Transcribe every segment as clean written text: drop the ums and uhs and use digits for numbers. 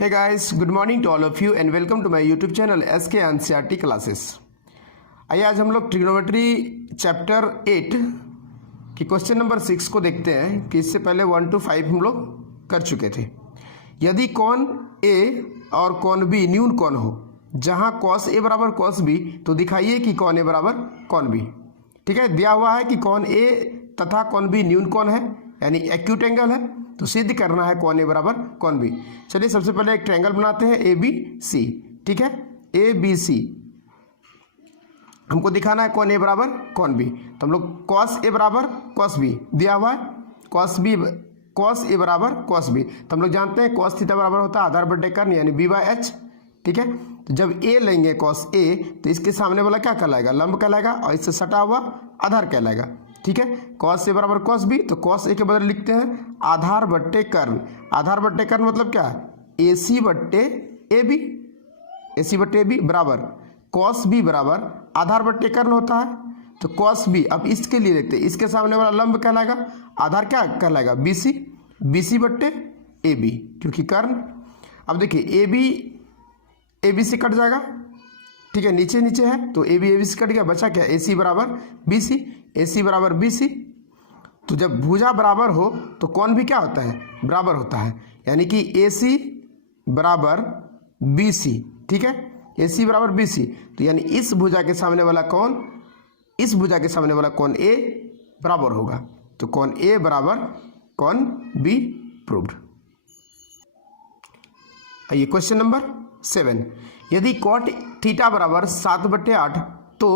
Hey guys, good morning to all of you and welcome to my YouTube channel SK NCERT Classes। आइए आज हम लोग trigonometry chapter 8 की question number 6 को देखते हैं कि इससे पहले 1 to 5 हम लोग कर चुके थे। यदि कॉन A और कॉन B न्यून कॉन हो जहां cos A बराबर cos B तो दिखाइए कि कॉन A बराबर कॉन B। ठीक है, दिया हुआ है कि कॉन A तथा कॉन B न्यून कॉन है यानी एक्यूट एंगल है, तो सिद्ध करना है कॉन ए बराबर कॉन बी। चलिए सबसे पहले एक ट्रायंगल बनाते हैं ए बी सी। ठीक है, ए बी सी हमको दिखाना है कॉन ए बराबर कॉन बी, तो हम लोग कॉस ए बराबर कॉस बी दिया हुआ है, कॉस ए बराबर कॉस बी, तो हम लोग जानते हैं कॉस थीटा बराबर होता है आधार बटे कर्ण यानी बी बाय एच। ठीक है, तो जब ए लेंगे कॉस ए तो इसके सामने वाला क्या कहलाएगा, लंब कहलाएगा, और इससे सटा हुआ आधार कहलाएगा। ठीक है, कॉस ए बराबर कॉस बी, तो कॉस ए के बदले लिखते हैं आधार बट्टे कर्ण। आधार बट्टे कर्ण मतलब क्या है, ए सी बट्टे ए बी, ए सी बट्टे ए बी बराबर कॉस बी बराबर आधार बट्टे कर्ण होता है, तो कॉस बी। अब इसके लिए देखते हैं, इसके सामने वाला लंब कहलाएगा, आधार क्या कहलाएगा बी सी, बी सी बट्टे ए बी क्योंकि कर्ण। अब देखिए ए बी से कट जाएगा, ठीक है, नीचे नीचे है तो ए बी से कट गया, बचा क्या ए सी बराबर बी सी, ए सी बराबर बी सी। तो जब भुजा बराबर हो तो कौन भी क्या होता है, बराबर होता है, यानी कि ए सी बराबर बी सी। ठीक है, ए सी बराबर बी सी, तो यानी इस भुजा के सामने वाला कौन, इस भुजा के सामने वाला कौन ए बराबर होगा, तो कौन ए बराबर कौन बी प्रूव्ड। आइए क्वेश्चन नंबर 7, यदि कॉट थीटा बराबर 7/8 तो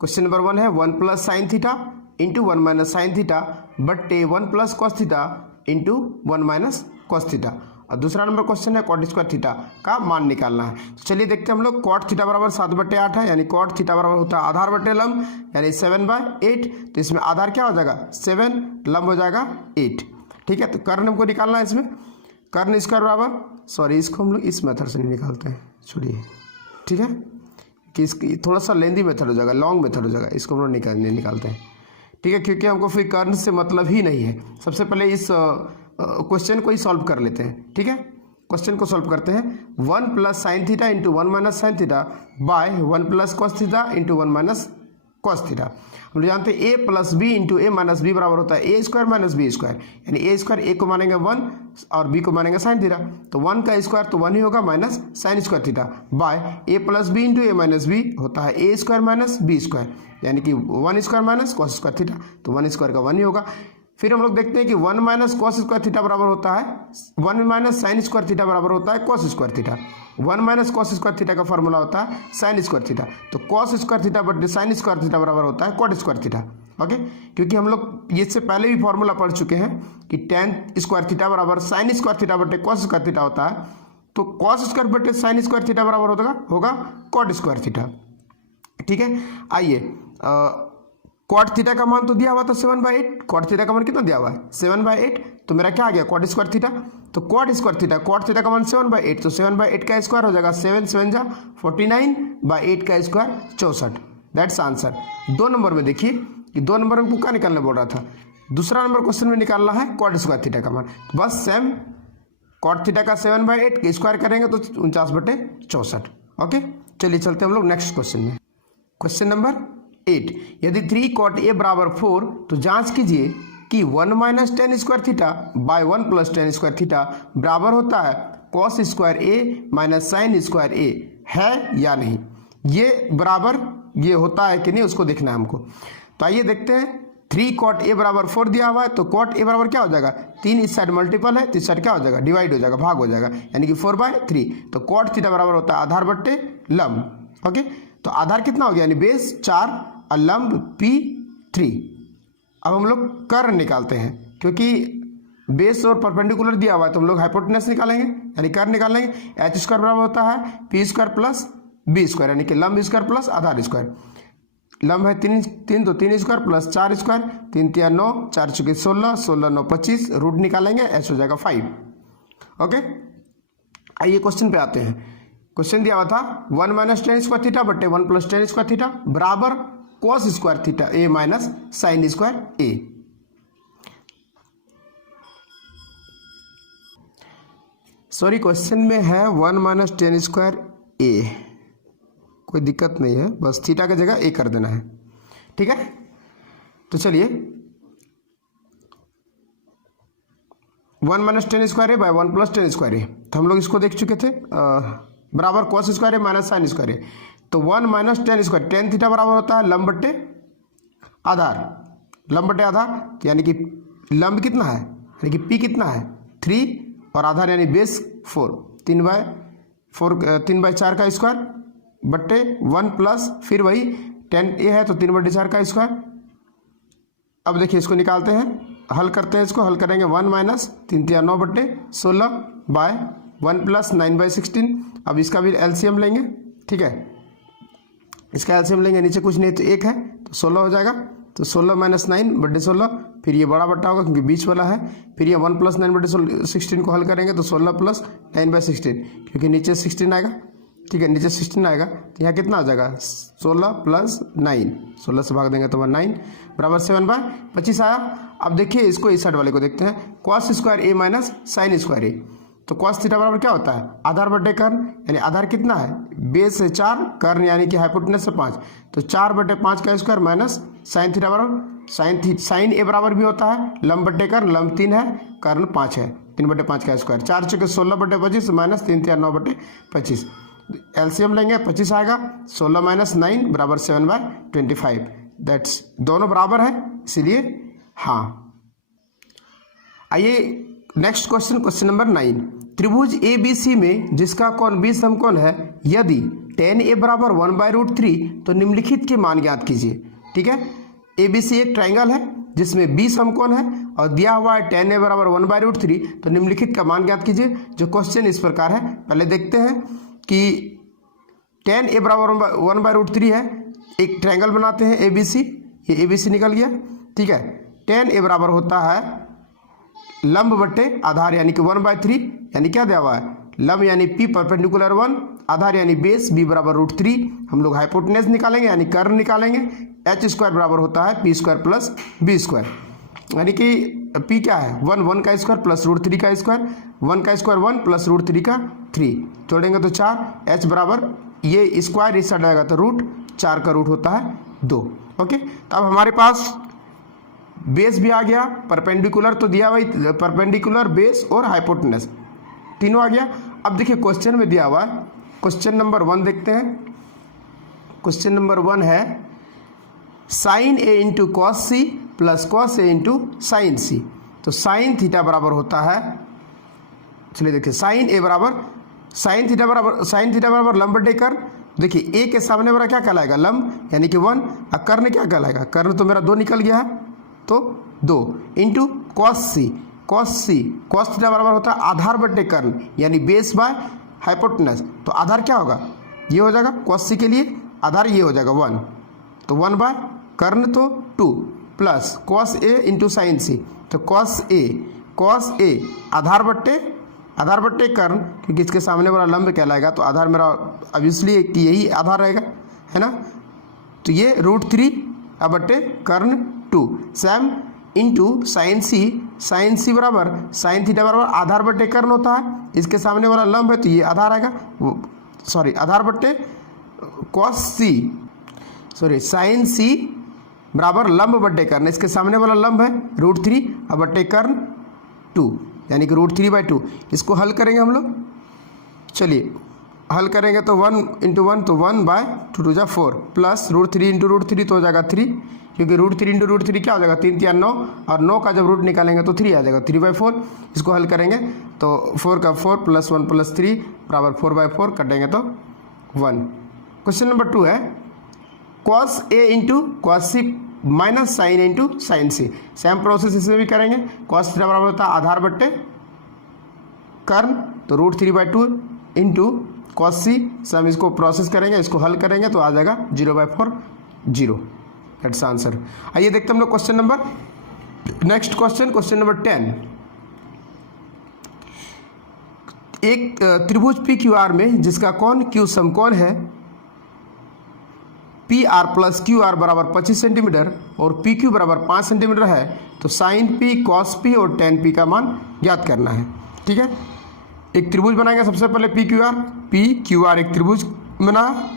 क्वेश्चन नंबर 1 है 1 plus sine theta into 1 minus sine theta बट्टे 1 plus cos theta into 1 minus cos theta, और दूसरा नंबर क्वेश्चन है कॉट स्क्वायर थीटा का मान निकालना है। तो चलिए देखते हैं हम लोग, कॉट थीटा बराबर 7/8 है यानी कॉट थीटा बराबर होता है आधार बट्टे लंब यानी 7/8, तो इसमें आधार क्या हो जाएगा 7, लंब हो जाएगा 8। ठीक है, तो कर्ण हमको निकालना है, इसमें कर्ण स्क्वायर बराबर, सॉरी इसको हम लोग इस मेथड से नहीं निकालते हैं, छोड़िए। ठीक है कि इसकी थोड़ा सा लेंदी मेथड हो जाएगा, लॉन्ग मेथड हो जाएगा, इसको हम लोग निकालते हैं। ठीक है, क्योंकि हमको फिर कर्ण से मतलब ही नहीं है। सबसे पहले इस क्वेश्चन को ही सॉल्व कर लेते हैं। ठीक है, क्वेश्चन को सॉल्व करते हैं, 1 plus sine theta into 1 minus sine theta by 1 plus cos theta into 1 minus cos theta. हम लोग जानते हैं ए plus B into A minus B बराबर होता है A square minus B square, यानी ए स्क्वायर ए को मानेंगे 1 और बी को मानेंगे साइन थीटा, तो 1 का स्क्वायर तो 1 ही होगा minus sine square theta by A plus B into A minus B होता है A square minus B square, यानी कि 1 square minus cos square theta, तो 1 स्क्वायर का 1 ही होगा। फिर हम लोग देखते हैं कि 1 माइनस कॉस स्क्वायर थीटा बराबर होता है 1 माइनस साइन स्क्वायर थीटा बराबर होता है cos square theta. 1 minus cos square theta का फॉर्मूला होता है साइन स्क्वायर थीटा, तो कॉस स्क्वायर थीटा बटे साइन स्क्वायर थीटा बराबर होता है कॉट स्क्वायर थीटा। ओके, क्योंकि हम लोग ये से पहले भी फॉर्मूला पढ़ चुके हैं कि tan स्क्वायर थीटा बराबर साइन स्क्वायर थीटा बटे कॉस स्क्वायर थीटा होता है, तो कॉस स्क्वायर बटे साइन स्क्वायर थीटा बराबर होगा कॉट स्क्वायर थीटा। ठीक है, आइए कॉट थीटा का मान तो दिया हुआ था 7/8, कॉट थीटा का मान कितना दिया हुआ है 7/8, तो मेरा क्या आ गया कॉट स्क्वायर थीटा, तो cot square theta, cot theta का मान 7/8, तो 7/8 का स्क्वायर हो जाएगा 7 7 जा 49/8 का स्क्वायर 64, दैट्स आंसर। 2 नंबर में देखिए कि 2 नंबर में क्या निकालने बोल रहा था, दूसरा नंबर क्वेश्चन में निकालना है कॉट स्क्वायर थीटा का मान, तो बस सेम कॉट थीटा का 7/8 के स्क्वायर करेंगे तो 49/64। ओके, चलिए चलते हम लोग नेक्स्ट क्वेश्चन में। क्वेश्चन नंबर 8, यदि 3 कॉट ए बराबर 4 तो जांच कीजिए कि 1 minus ten square theta bye 1 plus ten square theta बराबर होता है कॉस स्क्वायर ए माइनस साइन स्क्वायर ए, है या नहीं। ये बराबर ये होता है कि नहीं उसको देखना है हमको। तो आइए देखते हैं, 3 कॉट ए बराबर 4 दिया हुआ है, तो कॉट ए बराबर क्या हो जाएगा 3, इस साइड मल्टीपल है तो इस साइड क्या हो जाएगा डिवाइड हो जाएगा, भाग हो जाएगा, यानी कि 4/3, तो कॉट थीटा बराबर होता है आधार बट्टे लंब। ओके, तो आधार कितना हो गया यानी बेस 4 और लंब P3। अब हम लोग कर्ण निकालते हैं, क्योंकि बेस और परपेंडिकुलर दिया हुआ है तो हम लोग हाइपोटेनस निकालेंगे यानी कर्ण निकालेंगे। एच स्क्वायर बराबर होता है P square plus B square, यानी कि लंब स्क्वायर प्लस आधार स्क्वायर। लंब है 3 तो 3 स्क्वायर प्लस 4 स्क्वायर, 3 3 9, 4 चुके 16, 16 9 25, रूट निकालेंगे एच हो जाएगा 5। ओके, आइए क्वेश्चन पे आते हैं। क्वेश्चन दिया हुआ था 1 माइनस टेन स्क्वायर थीटा बटे 1 प्लस टेन स्क्वायर थीटा बराबर कॉस स्क्वायर थीटा ए माइनस साइन स्क्वायर ए। सॉरी क्वेश्चन में है 1 माइनस टेन स्क्वायर ए, कोई दिक्कत नहीं है, बस थीटा की जगह ए कर देना है, ठीक है। तो चलिए 1 माइनस टेन स्क्वायर ए बाय 1 प्लस टेन स्क्वायर ए, तो हम लोग इसको देख चुके थे, बराबर कॉस स्क्वायर ए माइनस साइन स्क्वायर ए। तो 1 minus ten square, tan theta बराबर होता है लंब बट्टे आधार, लंब बट्टे आधार, यानी कि लंब कितना है, यानी कि पी कितना है 3 और आधार यानी बेस 4, 3/4 का स्क्वायर बट्टे 1 प्लस फिर वही 10 ए है तो 3/4 का स्क्वायर। अब देखिए इसको निकालते हैं, हल करते हैं, इसको हल करेंगे 1 माइनस 3 3 9 बट्टे 16 बाय 1 प्लस 9/16। अब इसका भी एलसीएम लेंगे, ठीक है, इसका एलसीएम लेंगे, नीचे कुछ नहीं तो 1 है तो 16 हो जाएगा, तो 16 माइनस 9 बट्टे 16, फिर ये बड़ा बट्टा होगा क्योंकि बीच वाला है, फिर ये 1 प्लस 9 बट्टे 16 को हल करेंगे तो 16 प्लस 9/16, क्योंकि नीचे 16 आएगा, ठीक है, नीचे 16 आएगा तो यहाँ कितना आ जाएगा 16 प्लस 9, 16 से भाग देंगे तो 9 बराबर 7/25 आया। अब देखिए इसको इस साइड वाले को देखते हैं, कॉस स्क्वायर ए माइनस साइन स्क्वायर ए, तो कॉस थीटा बराबर क्या होता है आधार बटे कर्ण, यानी आधार कितना है बेस से 4, कर्ण यानी कि हाइपोटेनस से 5, तो 4/5 का स्क्वायर माइनस साइन थीटा बराबर साइन ए बराबर भी होता है लंब बटे कर्ण, लंब 3 है कर्ण 5 है, 3/5 का स्क्वायर, 4 चुके 16/25 माइनस 3 3 9/25, एलसीएम लेंगे 25 आएगा, 16 माइनस 9 बराबर 7/25, दैट्स दोनों बराबर है इसीलिए हाँ। आइए नेक्स्ट क्वेश्चन, क्वेश्चन नंबर 9, त्रिभुज ए बी सी में जिसका कोण 20 समकोण है, यदि tan a बराबर 1/√3 तो निम्नलिखित के मान ज्ञात कीजिए, ठीक है। ए बी सी एक ट्राइंगल है जिसमें 20 समकोण है और दिया हुआ है tan a बराबर 1/√3, तो निम्नलिखित का मान ज्ञात कीजिए। जो क्वेश्चन इस प्रकार है, पहले देखते हैं कि tan a बराबर 1/√3 है, एक ट्राइंगल बनाते हैं ए बी सी, ये ए बी सी निकल गया, ठीक है। tan a बराबर होता है लंब बट्टे आधार यानी कि 1/3, यानी क्या दिया हुआ है लंब यानी p परपेंडिकुलर 1, आधार यानी बेस b बराबर √3, हम लोग हाइपोटेनस निकालेंगे यानी कर्ण निकालेंगे, h स्क्वायर बराबर होता है p square plus b square, यानी कि p क्या है 1 का स्क्वायर प्लस √3 का स्क्वायर, 1 का स्क्वायर 1 प्लस √3 का 3, जोड़ेंगे तो 4, h बराबर ये स्क्वायर इस साइड आएगा तो √4 का रूट होता है 2, ओके। तो अब हमारे पास बेस भी आ गया, परपेंडिकुलर तो दिया भाई, परपेंडिकुलर बेस और हाइपोटेनस तीनों आ गया। अब देखिए क्वेश्चन में दिया हुआ है, क्वेश्चन नंबर 1 देखते हैं। क्वेश्चन नंबर 1 है sine a into cos c plus cos a into sine c, तो साइन थीटा बराबर होता है, चलिए देखिए साइन ए बराबर साइन थीटा बराबर लंब बटे कर्ण, देखिए ए के सामने वाला क्या कहलाएगा लंब यानी कि 1, और कर्ण क्या कहलाएगा, कर्ण तो मेरा 2 निकल गया है तो 2 इंटू कॉस सी, कॉस थीटा बराबर होता है आधार बटे कर्ण यानी बेस बाय हाइपोटेनस, तो आधार क्या होगा ये हो जाएगा कॉस सी के लिए, आधार ये हो जाएगा 1, तो 1 बाय कर्ण तो 2 plus cos a into sine c, तो कॉस ए आधार बट्टे कर्ण, क्योंकि इसके सामने वाला लंब कहलाएगा तो आधार मेरा ऑब्वियसली यही आधार रहेगा, है ना, तो ये √3 बट्टे कर्ण 2 सैम इंटू साइन सी बराबर साइन थीटा बराबर आधार बट्टे कर्ण होता है, इसके सामने वाला लंब है तो ये आधार आएगा, सॉरी आधार बट्टे कॉस सी, सॉरी साइन सी बराबर लंब बट्टे कर्ण, इसके सामने वाला लंब है √3 बट्टे कर्ण 2 यानी कि √3/2, इसको हल करेंगे हम लोग, चलिए हल करेंगे तो 1 इंटू 1 तो 1/2 2 4 प्लस √3 इंटू √3 तो हो जाएगा 3, क्योंकि √3 इंटू √3 क्या हो जाएगा 3 3 9, और 9 का जब रूट निकालेंगे तो 3 आ जाएगा 3/4, इसको हल करेंगे तो 4 का 4 प्लस 1 प्लस 3 बराबर 4/4, कटेंगे तो 1। क्वेश्चन नंबर 2 है cos a into cos C minus sine into sine C, same process इसमें भी करेंगे, कॉस थीटा बराबर होता है आधार बट्टे कर्ण तो √3/2 इंटू कॉस सी, सब इसको प्रोसेस करेंगे, इसको हल करेंगे तो आ जाएगा 0/4 0, दैट्स आंसर। आइए देखते हैं हम लोग question number next question number 10, एक त्रिभुज PQR में जिसका कोण Q समकोण है, PR प्लस QR बराबर 25 सेंटीमीटर और PQ बराबर 5 सेंटीमीटर है, तो साइन P, कॉस P और tan P का मान ज्ञात करना है, ठीक है। एक त्रिभुज बनाएंगे सबसे पहले पी क्यू आर एक त्रिभुज बना,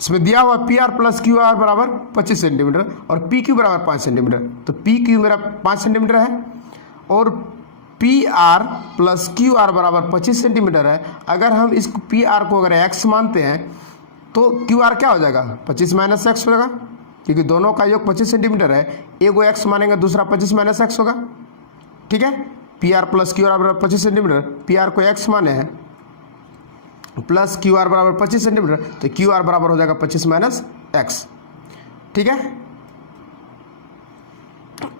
इसमें दिया हुआ P R plus Q R बराबर 25 सेंटीमीटर और पी क्यू बराबर 5 सेंटीमीटर, तो पी क्यू मेरा 5 सेंटीमीटर है और P R plus Q R बराबर 25 सेंटीमीटर है। अगर हम इस पी आर को अगर एक्स मानते हैं तो क्यू आर क्या हो जाएगा 25 माइनस एक्स हो जाएगा, क्योंकि दोनों का योग 25 सेंटीमीटर है, एक को एक्स मानेंगे दूसरा 25 माइनस एक्स होगा। ठीक है, P R plus Q R बराबर 25 सेंटीमीटर, पी आर को एक्स माने हैं प्लस क्यू आर बराबर 25 सेंटीमीटर, तो क्यू आर बराबर हो जाएगा 25 माइनस एक्स। ठीक है,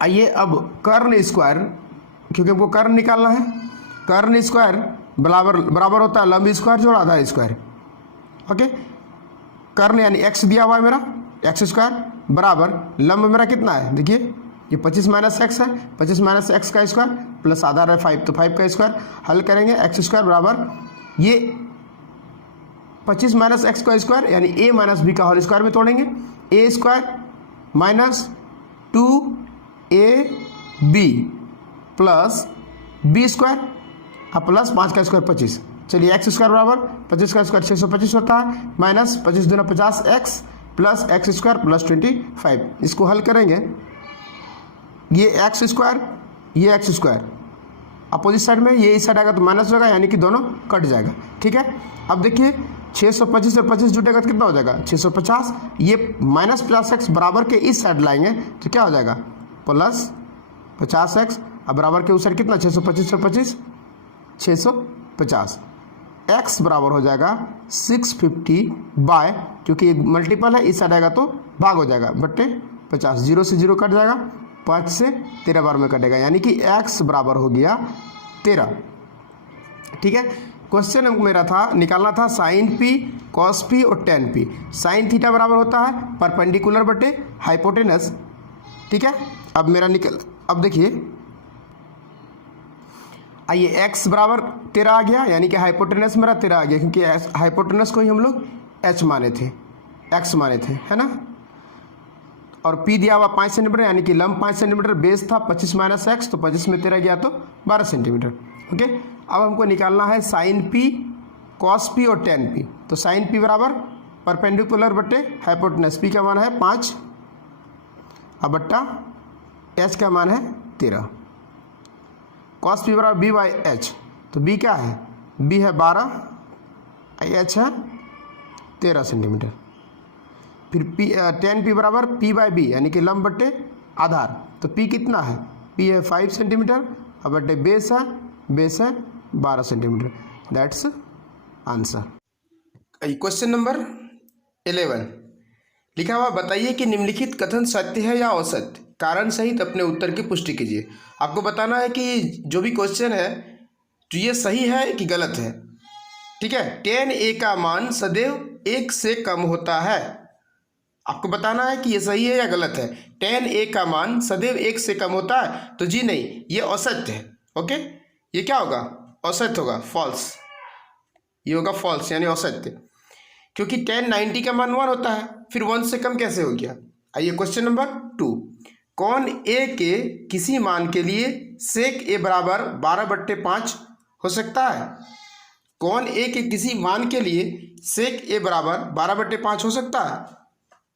आइए अब कर्ण स्क्वायर, क्योंकि हमको कर्ण निकालना है, कर्ण स्क्वायर बराबर होता है लंब स्क्वायर जोड़ आधा स्क्वायर। ओके, कर्ण यानी एक्स दिया हुआ है मेरा, एक्स स्क्वायर बराबर लंब मेरा कितना है, देखिए ये 25 माइनस एक्स है, 25 माइनस एक्स का स्क्वायर प्लस आधा है 5, तो 5 का स्क्वायर हल करेंगे, एक्स स्क्वायर बराबर ये 25 माइनस एक्स का स्क्वायर यानी ए माइनस बी का होल स्क्वायर में तोड़ेंगे, a square minus 2ab plus B square plus 5 का स्क्वायर 25। चलिए एक्स स्क्वायर बराबर 25 का स्क्वायर 625 होता है, माइनस 25 दूना 50 x plus x square plus 25। इसको हल करेंगे, ये एक्स स्क्वायर ये एक्स स्क्वायर अपोजिट साइड में, ये इस साइड आएगा तो माइनस होगा यानी कि दोनों कट जाएगा। ठीक है, अब देखिए 625 और 25 जुटेगा तो कितना हो जाएगा 650, ये माइनस 50x बराबर के इस साइड लाएंगे तो क्या हो जाएगा प्लस 50x, अब बराबर के उस साइड कितना 625 और 25 650, x बराबर हो जाएगा 650 बाय, क्योंकि मल्टीपल है इस साइड आएगा तो भाग हो जाएगा बट्टे 50, 0 से 0 कट जाएगा, 5 से 13 बार में कटेगा यानी कि x बराबर हो गया 13। ठीक है, क्वेश्चन मेरा था निकालना था साइन पी कॉस पी और टेन पी। साइन थीटा बराबर होता है परपेंडिकुलर बटे हाइपोटेनस। ठीक है, अब मेरा अब देखिए आइए x बराबर 13 आ गया यानी कि हाइपोटेनस मेरा 13 आ गया, क्योंकि हाइपोटेनस को ही हम लोग h माने थे, x माने थे, है ना। और p दिया हुआ 5 सेंटीमीटर यानी कि लंब 5 सेंटीमीटर, बेस था 25 माइनस एक्स, तो 25 में 13 गया तो 12 सेंटीमीटर। ओके, अब हमको निकालना है साइन पी कॉस पी और टेन पी। तो साइन पी बराबर परपेंडिकुलर बटे हाइपोटेनस, पी का मान है 5 अब बट्टा एच का मान है 13, कॉस पी बराबर बी बाई एच, तो बी क्या है बी है 12, एच है 13 सेंटीमीटर। फिर पी टेन पी बराबर पी बाई बी यानी कि लंब बट्टे आधार, तो पी कितना है पी है 5 सेंटीमीटर अब बट्टे बेस है 12 centimetre, that's answer. Question number 11 लिखा हुआ बताइए कि निम्नलिखित कथन सत्य है या असत्य, कारण सहित अपने उत्तर की पुष्टि कीजिए। आपको बताना है कि जो भी क्वेश्चन है तो ये सही है कि गलत है। ठीक है, tan a का मान सदैव 1 से कम होता है, आपको बताना है कि ये सही है या गलत है। tan a का मान सदैव 1 से कम होता है, तो जी नहीं, ये असत्य है। ओके, ये क्या होगा असत्य होगा, फॉल्स, ये होगा फॉल्स यानी असत्य, क्योंकि tan 90 का मान 1 होता है, फिर 1 से कम कैसे हो गया। आइए क्वेश्चन नंबर 2, कौन a के किसी मान के लिए sec a बराबर 12/5 हो सकता है। कौन a के किसी मान के लिए sec a बराबर 12/5 हो सकता है,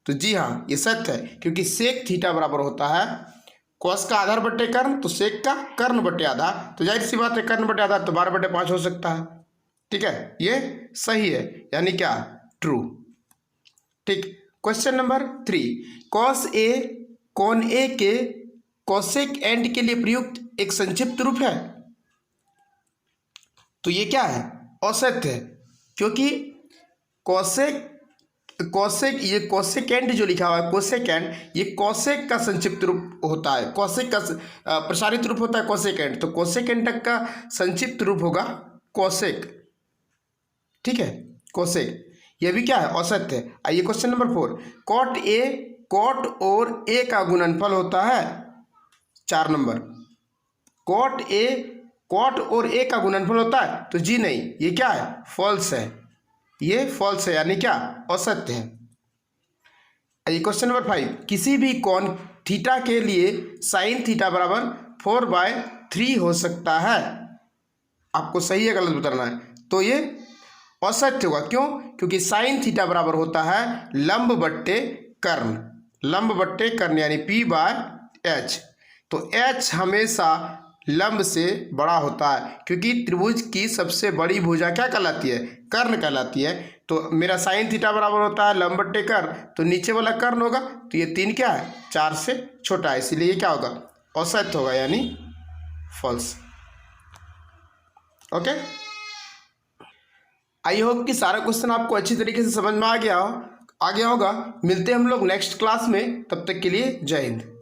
तो जी हाँ ये सत्य है, क्योंकि sec थीटा बराबर होता है कॉस का आधार बट्टे कर्ण, तो सेक का कर्ण बट्टे आधार, तो जाहिर सी बात है कर्ण बट्टे आधार तो 12/5 हो सकता है। ठीक है, ये सही है यानी क्या ट्रू। ठीक, क्वेश्चन नंबर 3, कॉस ए कौन ए के कॉसेक एंड के लिए प्रयुक्त एक संक्षिप्त रूप है, तो ये क्या है असत्य है, क्योंकि कॉसेक ये कॉसेकेंड जो लिखा हुआ है कोसेकेंड, ये कॉसेक का संक्षिप्त रूप होता है, कॉसेक का प्रसारित रूप होता है कॉसेकेंड, तो कॉसेकेंड तक का संक्षिप्त रूप होगा कॉसेक। ठीक है, कॉसेक, यह भी क्या है असत्य है। आइए question number 4, cot A cot और ए का गुणनफल होता है 4 नंबर, कॉट ए कॉट और ए का गुणनफल होता है, तो जी नहीं, ये क्या है फॉल्स है, ये फॉल्स है यानी क्या असत्य है। आइए क्वेश्चन नंबर 5, किसी भी कोण थीटा के लिए साइन थीटा बराबर 4/3 हो सकता है। आपको सही है गलत बताना है। तो ये असत्य होगा। क्यों? क्योंकि साइन थीटा बराबर होता है लंब बट्टे कर्ण, लंब बट्टे कर्ण यानी P/H। तो H हमेशा लंब से बड़ा होता है, क्योंकि त्रिभुज की सबसे बड़ी भुजा क्या कहलाती है? कर्ण कहलाती है। तो मेरा साइन थीटा बराबर होता है लंब बट्टे कर्ण, तो नीचे वाला कर्ण होगा, तो ये 3 क्या है? 4 से छोटा है, इसीलिए ये क्या होगा? असत्य होगा, यानी फॉल्स। ओके, आई होप कि सारा क्वेश्चन आपको अच्छी तरीके से समझ में आ गया होगा। मिलते हैं हम लोग नेक्स्ट क्लास में, तब तक के लिए जय हिंद।